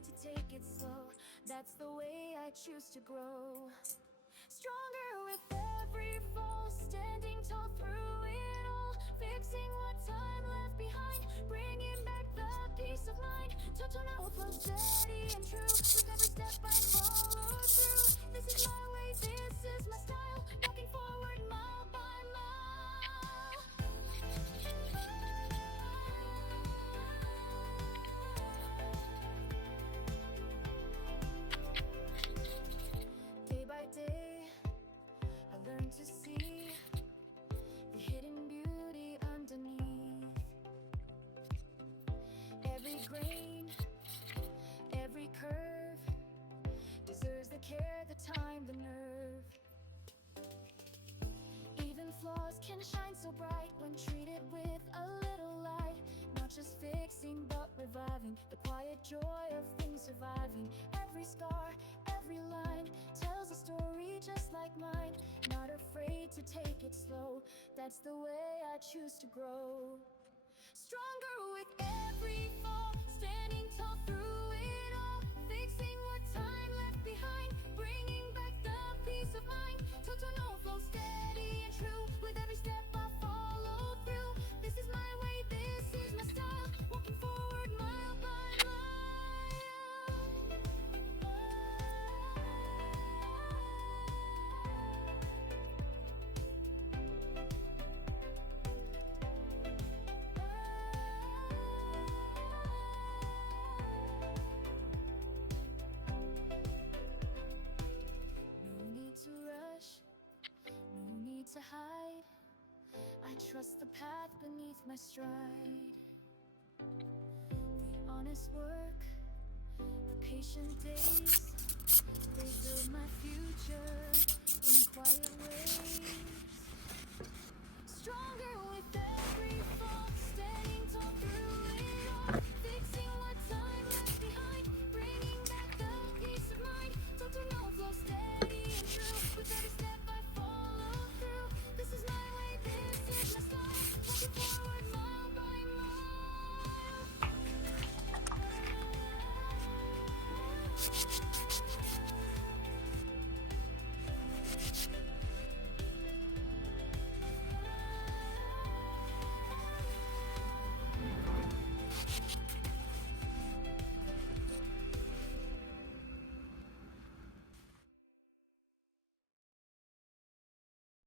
afraid to take it slow. That's the way I choose to grow. Stronger with every fall, standing tall through it all, fixing what time left behind, bringing back the peace of mind. Total now will flow steady and true, with every step I follow through. This is my way, this is my style, walking forward mile by mile. Day by day, I learn to see the hidden beauty underneath. Every grain, every curve deserves the care, the time, the nerve. Even flaws can shine so bright when treated with a little light. Not just fixing but reviving, the quiet joy of things surviving. Every scar, every line tells a story just like mine. Not afraid to take it slow, that's the way I choose to grow. Stronger with every fall, standing tall through it all, fixing what time left behind, bringing back the peace of mind. Total no flow, steady and true, with every step I follow through. This is my way, this is my style, walking forward mile by mile. No need to rush, no need to hide. I trust the path beneath my stride. The honest work, the patient days, they build my future in